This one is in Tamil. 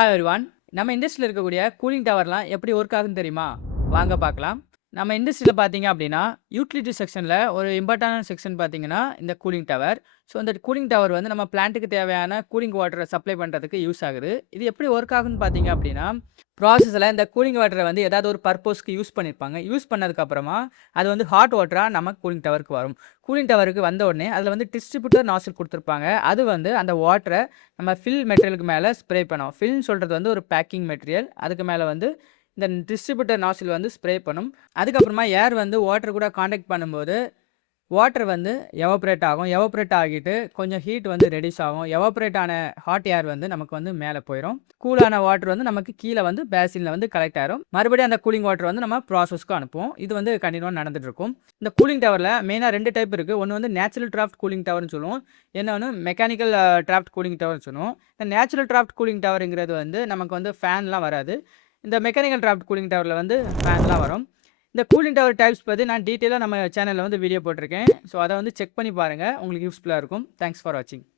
Hi everyone. நம்ம இண்டஸ்ட்ரியில இருக்கக்கூடிய கூலிங் டவர்லாம் எப்படி ஒர்க் ஆகுதுன்னு தெரியுமா? வாங்க பார்க்கலாம். நம்ம இண்டஸ்ட்ரியில பார்த்தீங்க அப்படின்னா, யூட்டிலிட்டி செக்ஷன்ல ஒரு இம்பார்ட்டன்டான செக்ஷன் பார்த்தீங்கன்னா, இந்த கூலிங் டவர். ஸோ இந்த கூலிங் டவர் வந்து நம்ம பிளான்ட்க்கு தேவையான கூலிங் வாட்டர சப்ளை பண்றதுக்கு யூஸ் ஆகுது. இது எப்படி ஒர்க் ஆகும்ன்னு பார்த்தீங்க அப்படின்னா, ப்ராசஸ்ல இந்த கூலிங் வாட்டர வந்து ஏதாவது ஒரு பர்ப்போஸ்க்கு யூஸ் பண்ணியிருப்பாங்க. யூஸ் பண்ணதுக்கு அப்புறமா, அது வந்து ஹாட் வாட்டரா நம்ம கூலிங் டவருக்கு வரும். கூலிங் டவருக்கு வந்த உடனே அதில வந்து டிஸ்ட்ரிபியூட்டர் நாசில் குடுத்துருப்பாங்க. அது வந்து அந்த வாட்டர நம்ம ஃபில் மெட்டீரியலுக்கு மேல ஸ்ப்ரே பண்ணும். ஃபில்ன்னு சொல்றது வந்து ஒரு பேக்கிங் மெட்டீரியல். அதுக்கு மேல வந்து இந்த டிஸ்ட்ரிபியூட்டர் நாசில் வந்து ஸ்ப்ரே பண்ணும். அதுக்கப்புறமா ஏர் வந்து வாட்டர் கூட கான்டாக்ட் பண்ணும்போது, வாட்டர் வந்து எவாப்பரேட் ஆகும். எவாப்பரேட் ஆகிட்டு கொஞ்சம் ஹீட் வந்து ரெட்யூஸ் ஆகும். எவாப்பரேட் ஆன ஹாட் ஏர் வந்து நமக்கு வந்து மேல போயிரும். கூலான வாட்டர் வந்து நமக்கு கீழ வந்து பேசின்ல வந்து கலெக்ட் ஆயிரும். மறுபடியும் அந்த கூலிங் வாட்டர் வந்து நம்ம ப்ராசஸ்க்கு அனுப்புவோம். இது வந்து கன்டினியூவா நடந்துட்டு இருக்கும். இந்த கூலிங் டவர்ல மெயினா 2 டைப் இருக்கு. ஒண்ணு வந்து நேச்சுரல் டிராஃப்ட் கூலிங் டவர்ன்னு சொல்லுவோம். இன்னொன்னு மெக்கானிக்கல் டிராஃப்ட் கூலிங் டவர்ன்னு சொல்லுவோம். இந்த நேச்சுரல் டிராஃப்ட் கூலிங் டவர்ங்கிறது வந்து நமக்கு வந்து ஃபேன்லாம் வராது. இந்த மெக்கானிக்கல் டிராஃப்ட் கூலிங் டவர்ல வந்து ஃபேன்லாம் வரும். இந்த கூலிங் டவர் டைப்ஸ் பத்தி நான் டீட்டெயிலா நம்ம சேனல்ல வந்து வீடியோ போட்டிருக்கேன். ஸோ அத வந்து செக் பண்ணி பாருங்க. உங்களுக்கு யூஸ்ஃபுல்லா இருக்கும். தேங்க்ஸ் ஃபார் வாட்சிங்.